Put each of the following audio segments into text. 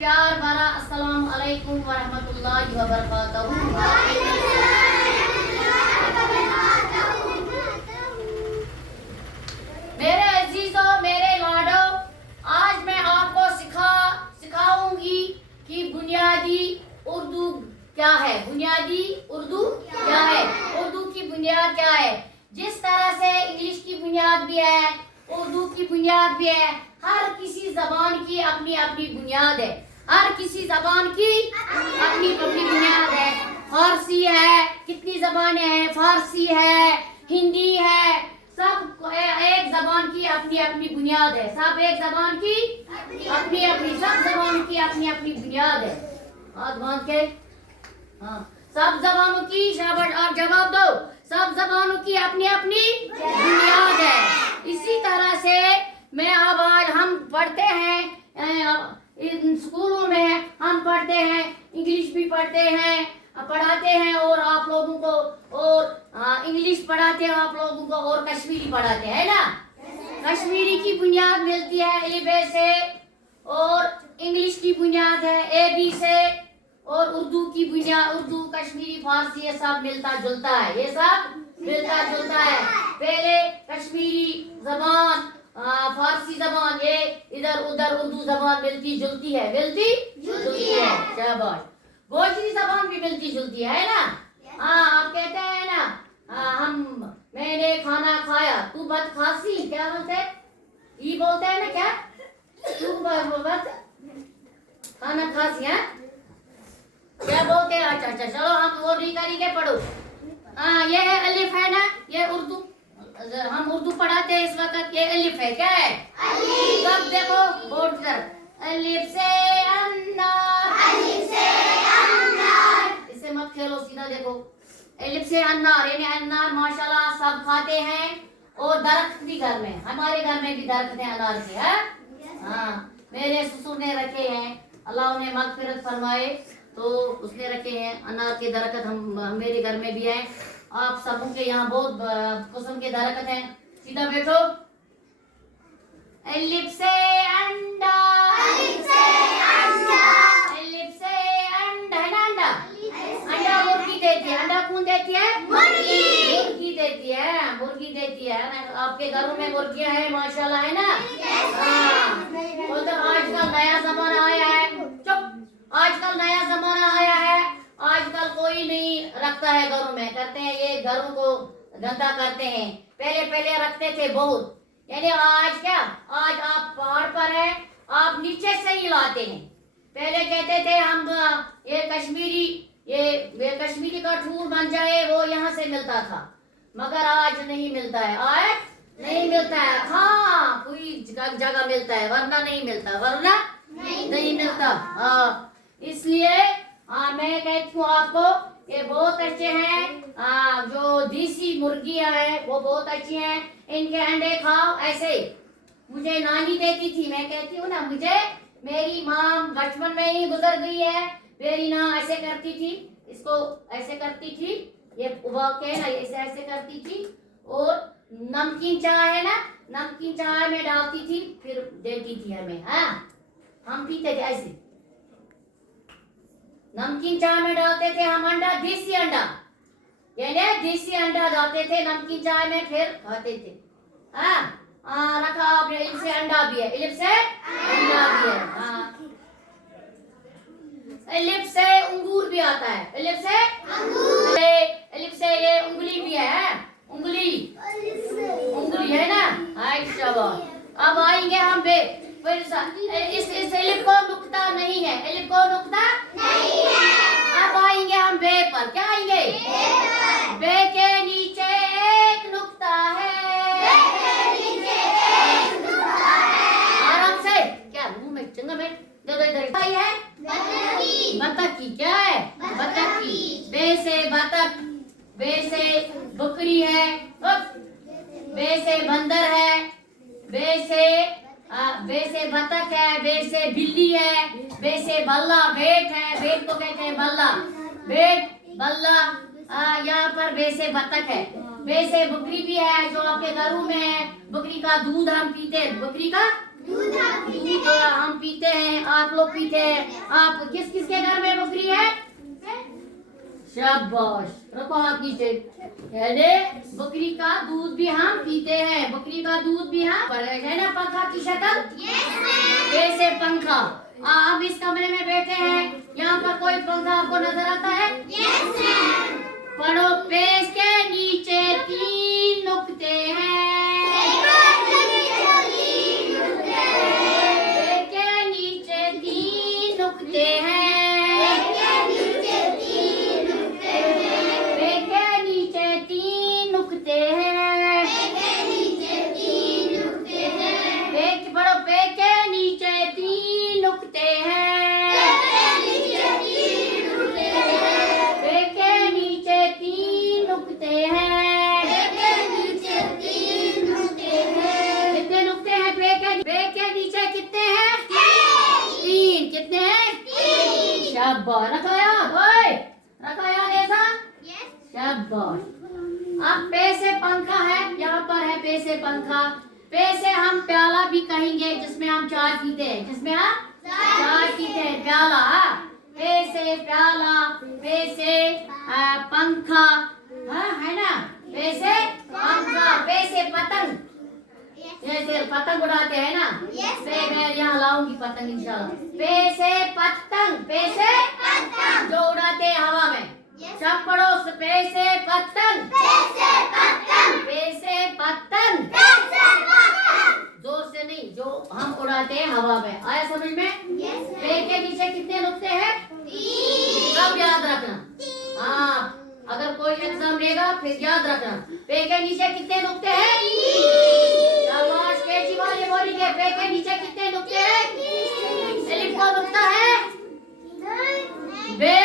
प्यार भरा अस्सलाम वालेकुम वरहमतुल्लाहि वबरकातुहू। मेरे अजीजों, मेरे लाडो, आज मैं आपको सिखाऊंगी कि बुनियादी उर्दू क्या है। बुनियादी उर्दू क्या है? उर्दू की बुनियाद क्या है? जिस तरह से इंग्लिश की बुनियाद भी है, उर्दू की बुनियाद भी है। हर किसी जबान की अपनी अपनी बुनियाद है। हर किसी जबान की अपनी अपनी बुनियाद है। फारसी है, कितनी जबानें हैं? फारसी है, हिंदी है, सब एक जबान की अपनी अपनी बुनियाद है। सब एक जबान की अपनी अपनी सब जबान की अपनी अपनी बुनियाद है। हाथ बांध के हाँ, सब जबानों की शाबाश, आप जवाब दो। सब जबानों की अपनी अपनी बुनियाद है। इसी तरह से मैं अब आज हम पढ़ते हैं इन स्कूलों में, हम पढ़ते हैं, इंग्लिश भी पढ़ते हैं, पढ़ाते हैं और आप लोगों को, और इंग्लिश पढ़ाते हैं आप लोगों को, और कश्मीरी पढ़ाते हैं ना। कश्मीरी की बुनियाद मिलती है अलिफ बे से, और इंग्लिश की बुनियाद है ए बी से, और उर्दू की बुनियाद, उर्दू कश्मीरी फारसी ये सब मिलता जुलता है। ये सब मिलता जुलता है। पहले कश्मीरी जबान, फारसी जबान, ये इधर उधर उर्दू जबान मिलती जुलती है। मिलती जुलती है, शाबाश। गोजरी जबान भी मिलती जुलती है ना। हाँ, आप कहते हैं ना, मैंने खाना खाया, तू बत खासी, क्या बोलते हैं? ये बोलते हैं ना, क्या तू बत खाना खासी है, क्या बोलते हैं? अच्छा अच्छा, चलो हम वो भी तरीके पढ़ो। ये है अलिफ है ना, ये उर्दू, हम उर्दू पढ़ाते हैं इस वक्त। ये अलिफ है, क्या है? अलिफ। सब देखो बोर्ड पर, अलिफ से अन्नार, अलिफ से अन्नार। इससे मत खेलो, सीधा देखो। अलिफ से अन्नार, यानी अन्नार माशाल्लाह सब खाते हैं, और दरख्त भी घर में, हमारे घर में भी दरख्त है अनार के। हाँ, मेरे ससुर ने रखे हैं, अल्लाह उन्हें मगफिरत फरमाए, तो उसने रखे हैं अनार के दरख्त। हम मेरे घर में भी है। आप सबों के यहाँ बहुत किस्म के दरख्त हैं। सीधा बैठो। अलिफ से अंडा, अलिफ से अंडा, अलिफ से अंडा है ना। अंडा, अंडा मुर्गी देती है। अंडा कौन देती है? मुर्गी। मुर्गी देती है, मुर्गी देती है ना। आपके घरों में मुर्गियां हैं माशाल्लाह, है ना। हाँ, वो तो आजकल नया जमाना आया है। चुप, आजकल नया जमाना आया है। आजकल कोई नहीं रखता है घरों में, करते हैं ये घरों को गंदा करते हैं। पहले पहले रखते थे बहुत। यानी आज क्या, आज आप पहाड़ पर है, आप नीचे से ही लाते हैं। पहले कहते थे हम ये कश्मीरी, ये कश्मीरी का ठूर बन जाए, वो यहाँ से मिलता था, मगर आज नहीं मिलता है। आज नहीं मिलता है। हाँ, कोई जगह मिलता है, वरना नहीं मिलता, वरना नहीं मिलता। इसलिए मैं कहती हूँ आपको, ये बहुत अच्छे हैं। जो देसी मुर्गियां हैं वो बहुत अच्छी हैं। इनके अंडे खाओ। ऐसे मुझे नानी देती थी, मैं कहती हूँ ना, मुझे मेरी माँ बचपन में ही गुजर गई है। मेरी माँ ऐसे करती थी, इसको ऐसे करती थी, ये उबाल के ना ऐसे ऐसे करती थी, और नमकीन चाय है ना, नमकीन चाय में डालती थी, फिर देती थी हमें। हाँ, हम पीते थे ऐसे, नमकीन चाय में डालते थे हम अंडा, देसी अंडा, यानी देसी अंडा डालते थे नमकीन चाय में, फिर खाते थे। हाँ, रखा आपने। इलिफ से अंडा भी है, इलिफ से अंडा भी है। हाँ, इलिफ से अंगूर भी आता है, इलिफ से अंगूर, इलिफ से ये उंगली भी है, उंगली, उंगली है ना। अब आएंगे हम बे, इस एलिफ को नुक्ता नहीं है, एलिफ को नुक्ता नहीं है। अब आएंगे हम बे पर, क्या आएंगे? बे के नीचे एक नुक्ता है, बे के नीचे एक नुक्ता है। आराम से, क्या मुंह में चंगा में दो इधर भाई है। बतखी, बतखी क्या है? बतखी। बे से बतख, बे से बकरी है, बे से बंदर है, बे से बतख है, बे से बिल्ली है, बे से बल्ला, बेट है, बेट को कहते हैं बल्ला, बेट बल्ला। यहाँ पर बे से बतख है। बे से बकरी भी है, जो आपके घरों में है। बकरी का दूध हम पीते हैं, बकरी का दूध हम पीते हैं, आप लोग पीते हैं। आप किस किस के घर में बकरी है? शाबाश, रखो हाथ नीचे। यानी बकरी का दूध भी हम पीते हैं, बकरी का दूध भी हम पर है ना पंखा की शक्ल। जैसे पंखा आप इस कमरे में बैठे हैं, यहाँ पर कोई पंखा आपको नजर आता है? पढ़ो, पेज के नीचे 3 नुक्ते हैं। पेज के नीचे 3 नुक्ते हैं। अब पे से पंखा है, यहाँ पर है पे से पंखा। पे से हम प्याला भी कहेंगे, जिसमें हम चाय पीते हैं, जिसमें हम चाय पीते हैं, प्याला। पे से प्याला, पे से पंखा, हाँ है ना, पे से पंखा। पे से पतंग, जैसे पतंग उड़ाते हैं ना, पे मैं यहाँ लाऊंगी पतंग इंशाल्लाह। पे से पतंग, पे से पतंग जो उड़ाते हैं हवा में। सब पढ़ो, पे से पतंग, पे से पतंग, पे से पतंग, पे से पतंग। जोर से नहीं, जो हम उड़ाते हैं हवा में। आया समझ में? पे के नीचे कितने नुक्ते हैं? 3। सब याद रखना। हाँ, अगर कोई एग्जाम लेगा फिर याद रखना, पे के नीचे कितने नुक्ते हैं? 3। शाबाश, कैची वाले बोलेंगे, पे के नीचे कितने नुक्ते हैं? 3। एलिफ का नुक्ता है? बे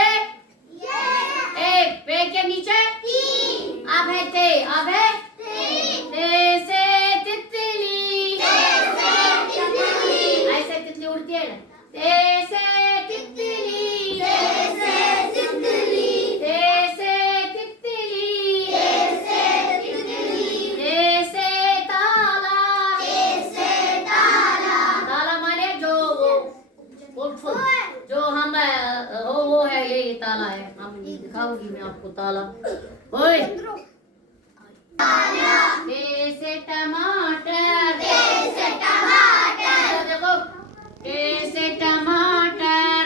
पे के नीचे 3। अब है ते, अब है ते से तितली, ऐसे तितली उड़ती है ना। ते से तितली, ते से तितली, ते से तितली, ते से ताला, ताला माने जो जो हम वो है, ये ताला है। हम दिखाऊंगी मैं आपको ताला। ओए, पे से टमाटर, देखो, पे से टमाटर,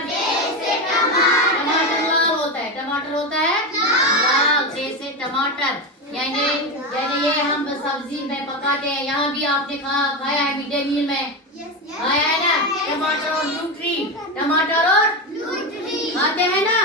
टमाटर लाल होता है, टमाटर होता है लाल। पे से टमाटर यानी ये हम सब्जी में पकाते हैं। यहाँ भी आपने खाया है मिड डे मील में, आया है ना, टमाटर और न्यूट्री, टमाटर और खाते हैं ना।